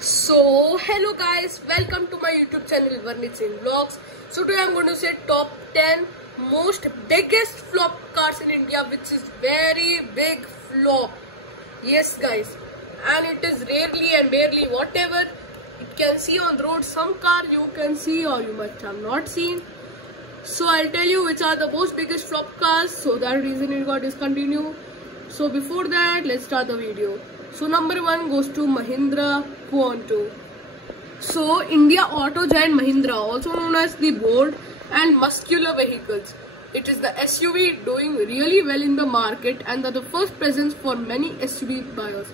So hello guys, welcome to my YouTube channel Varnit Singh Vlogs. So today I'm going to say top 10 most biggest flop cars in India, which is very big flop. Yes guys, and it is rarely and barely whatever you can see on the road. Some car you can see or you must have not seen. So I'll tell you which are the most biggest flop cars. So that reason it got discontinued. So before that, let's start the video. So number 1 goes to Mahindra Quanto. So India auto giant Mahindra, also known as the bold and muscular vehicles. It is the SUV doing really well in the market and the first presence for many SUV buyers.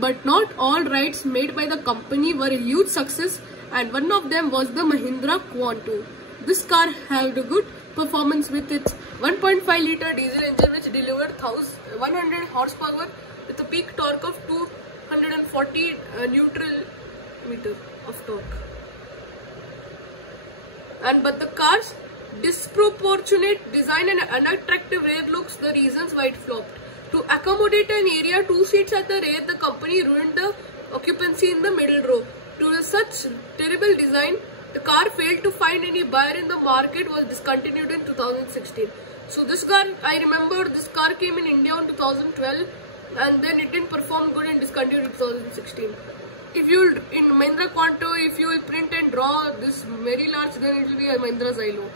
But not all rides made by the company were a huge success, and one of them was the Mahindra Quanto. This car had a good performance with its 1.5 liter diesel engine which delivered 100 horsepower with a peak torque of 240 Nm of torque. But the car's disproportionate design and unattractive rear looks the reasons why it flopped. To accommodate an area 2 seats at the rear, the company ruined the occupancy in the middle row. To such terrible design, the car failed to find any buyer in the market, was discontinued in 2016. So this car, I remember this car came in India in 2012 and then it didn't perform good and discontinued in 2016. If you will, in Mahindra Quanto, if you will print and draw this very large, then it will be a Mahindra Xylo.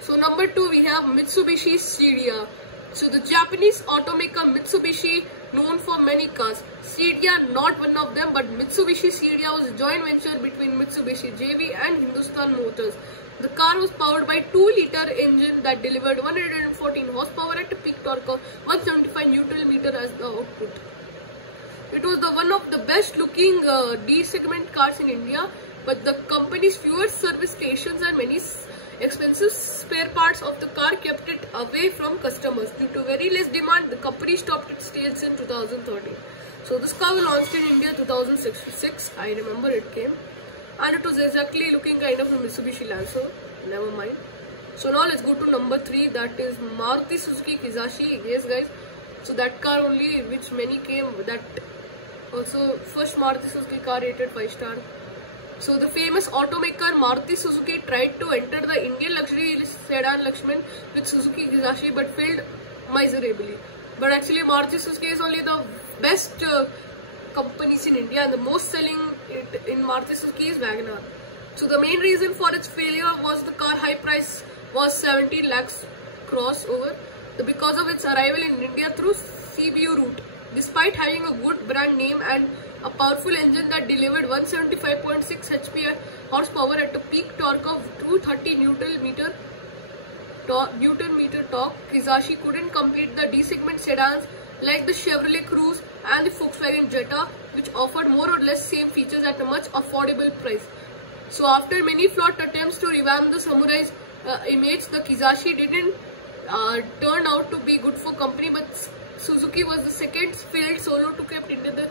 So number 2 we have Mitsubishi Cedia. So the Japanese automaker Mitsubishi, known for many cars. Cedia not one of them, but Mitsubishi Cedia was a joint venture between Mitsubishi JV and Hindustan Motors. The car was powered by 2-liter engine that delivered 114 horsepower at a peak torque of 175 Nm as the output. It was one of the best looking D segment cars in India, but the company's fewer service stations and many expensive spare parts of the car kept it away from customers. Due to very less demand, the company stopped its sales in 2013. So this car was launched in India 2006. I remember it came. And it was exactly looking kind of a Mitsubishi Lancer. Never mind. So now let's go to number 3, that is Maruti Suzuki Kizashi. Yes guys, so that car only which many came, that also first Maruti Suzuki car rated 5-star. So the famous automaker Maruti Suzuki tried to enter the Indian luxury sedan Lakshman with Suzuki Kizashi but failed miserably. But actually Maruti Suzuki is only the best companies in India, and the most selling in Maruti Suzuki is WagonR. So the main reason for its failure was the car high price was 17 lakhs crossover because of its arrival in India through CBU route. Despite having a good brand name and a powerful engine that delivered 175.6 HP horsepower at a peak torque of 230 Nm torque, Kizashi couldn't compete the D-segment sedans like the Chevrolet Cruze and the Volkswagen Jetta, which offered more or less same features at a much affordable price. So after many flawed attempts to revamp the Samurai's image, the Kizashi didn't turn out to be good for company, but Suzuki was the second failed solo to kept into the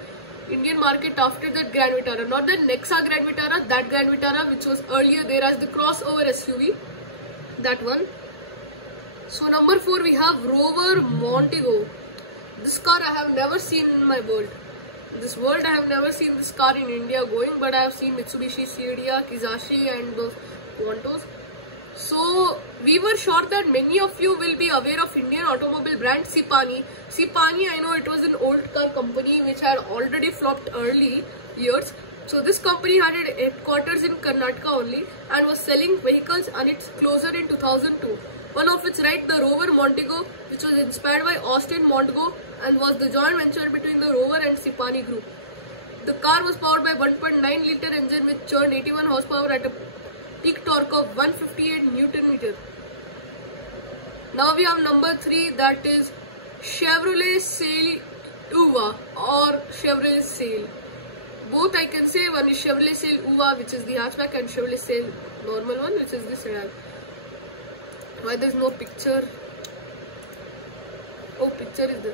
Indian market after that Grand Vitara. Not the Nexa Grand Vitara, that Grand Vitara which was earlier there as the crossover SUV, that one. So number 4 we have Rover Montego. This car I have never seen in my world. This world I have never seen this car in India going, but I have seen Mitsubishi Cedia, Kizashi and those Quantos. So we were sure that many of you will be aware of Indian automobile brand Sipani. Sipani, I know it was an old car company which had already flopped early years. So this company had its headquarters in Karnataka only and was selling vehicles on its closure in 2002. One of its ride, the Rover Montego, which was inspired by Austin Montego and was the joint venture between the Rover and Sipani group. The car was powered by 1.9 liter engine which churned 81 horsepower at a peak torque of 158 Nm. Now we have number 3, that is Chevrolet Sail Uva or Chevrolet Sail. Both I can say, one is Chevrolet Sail Uva which is the hatchback and Chevrolet Sail normal one which is the sedan. Why there is no picture? Oh, picture is there.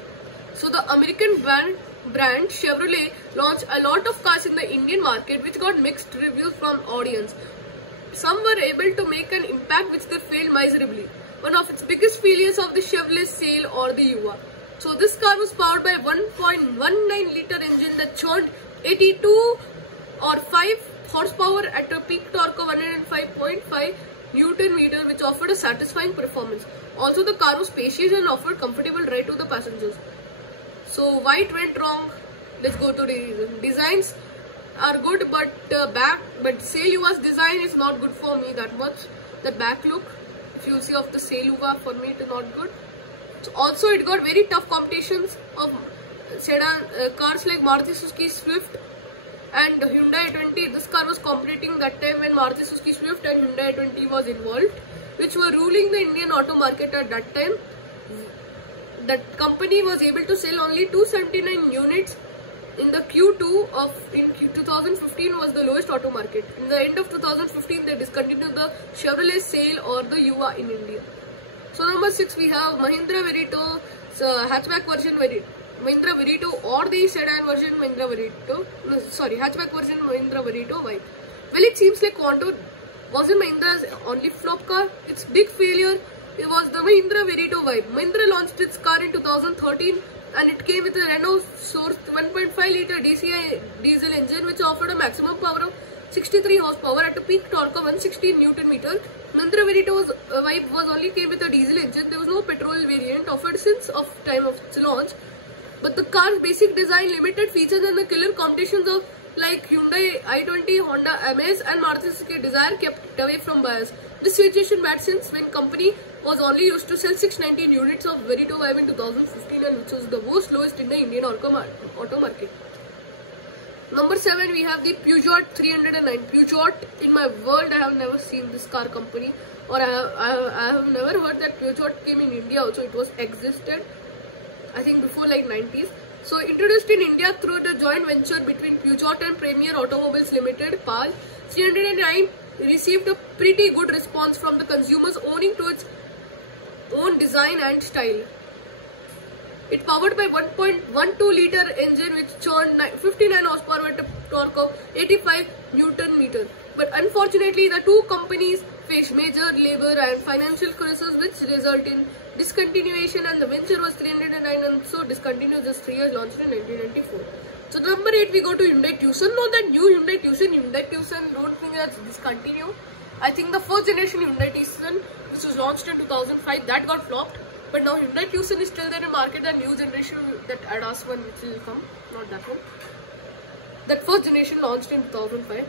So the American brand Chevrolet launched a lot of cars in the Indian market which got mixed reviews from audience. Some were able to make an impact which they failed miserably. One of its biggest failures of the Chevrolet Sail or the Uva. So this car was powered by 1.19 liter engine that churned 82 or 5 horsepower at a peak torque of 105.5 Newton meter, which offered a satisfying performance. Also, the car was spacious and offered comfortable ride to the passengers. So why it went wrong? Let's go to the reason. Designs are good, but Saluva's design is not good for me that much. The back look, if you see of the Saluva, for me it is not good. So also, it got very tough competitions of sedan cars like Maruti Suzuki Swift and Hyundai i20. This car was competing that time when Maruti Suzuki Swift and Hyundai i20 was involved, which were ruling the Indian auto market at that time. That company was able to sell only 279 units in the Q2 of in 2015 was the lowest auto market. In the end of 2015, they discontinued the Chevrolet Sail or the Yuva in India. So number 6, we have Mahindra Verito hatchback version Mahindra Verito, or the sedan version Mahindra Verito. No, sorry, hatchback version Mahindra Verito. Why? Well, it seems like Quanto wasn't Mahindra's only flop car. Its big failure, it was the Mahindra Verito vibe. Mahindra launched its car in 2013 and it came with a Renault Source 1.5 litre DCI diesel engine, which offered a maximum power of 63 horsepower at a peak torque of 160 Newton meter. Mahindra Verito's vibe was only came with a diesel engine. There was no petrol variant offered since of time of its launch. But the car's basic design, limited features and the killer competitions of like Hyundai i20, Honda Amaze and Maruti Suzuki Dzire kept it away from buyers. This situation bad since when company was only used to sell 619 units of Verito Vibe in 2015, and which was the most lowest in the Indian auto market. Number 7, we have the Peugeot 309. Peugeot, in my world, I have never seen this car company, or I have never heard that Peugeot came in India also. It was existed, I think, before like 90s. So introduced in India through the joint venture between Peugeot and Premier Automobiles Limited, PAL, 309 received a pretty good response from the consumers owing to its own design and style. It powered by 1.12 litre engine which churned 59 horsepower at a torque of 85 Newton meter. But unfortunately, the two companies faced major labor and financial crisis, which result in discontinuation, and the venture was 309 and so discontinued just 3 years, launched in 1994. So number 8, we go to Hyundai Tucson. Now that new Hyundai Tucson, don't think that's discontinued. I think the first generation Hyundai Tucson, which was launched in 2005, that got flopped. But now Hyundai Tucson is still there in market. The new generation, that ADAS one, which will come, not that one. That first generation launched in 2005.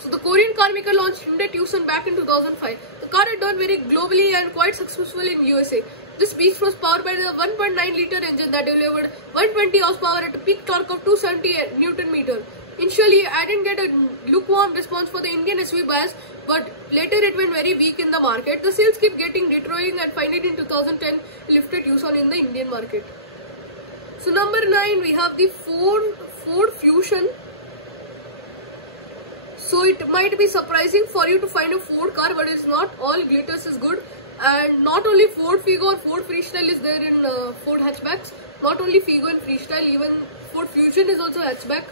So the Korean car maker launched Hyundai Tucson back in 2005. The car had done very globally and quite successful in USA. This beast was powered by the 1.9 litre engine that delivered 120 horsepower at a peak torque of 270 Newton meter. Initially, I didn't get a lukewarm response for the Indian SUV buyers, but later it went very weak in the market. The sales kept getting deteriorating, and finally in 2010 lifted Tucson in the Indian market. So number 9, we have the Ford Fusion. So it might be surprising for you to find a Ford car, but it's not. All glitters is good. And not only Ford Figo or Ford Freestyle is there in Ford hatchbacks. Not only Figo and Freestyle, even Ford Fusion is also hatchback.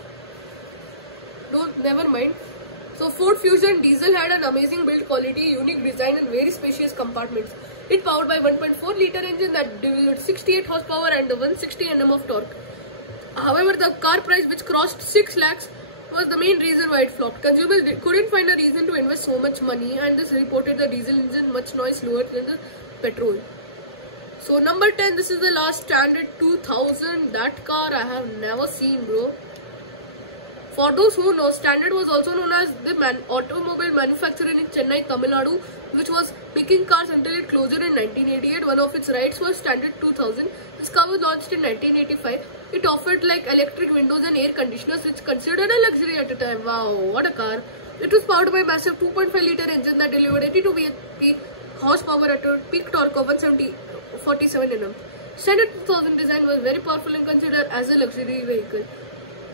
Never mind. So Ford Fusion diesel had an amazing build quality, unique design and very spacious compartments. It powered by 1.4 litre engine that delivered 68 horsepower and 160 Nm of torque. However, the car price, which crossed 6 lakhs, was the main reason why it flopped. Consumers couldn't find a reason to invest so much money, and this reported the diesel engine much noise lower than the petrol. So number 10, this is the last Standard 2000. That car I have never seen, bro. For those who know, Standard was also known as the automobile manufacturer in Chennai, Tamil Nadu, which was making cars until it closed in 1988. One of its rides was Standard 2000. This car was launched in 1985. It offered like electric windows and air conditioners, which considered a luxury at the time. Wow, what a car. It was powered by a massive 2.5 litre engine that delivered 82 bhp horsepower at a peak torque of 147 Nm. Standard 2000 design was very powerful and considered as a luxury vehicle.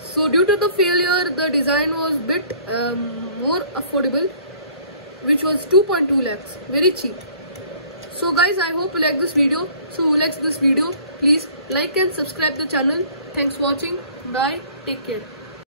So due to the failure, the design was bit more affordable, which was 2.2 lakhs, very cheap. So guys, I hope you like this video. So who likes this video, please like and subscribe the channel. Thanks for watching. Bye. Take care.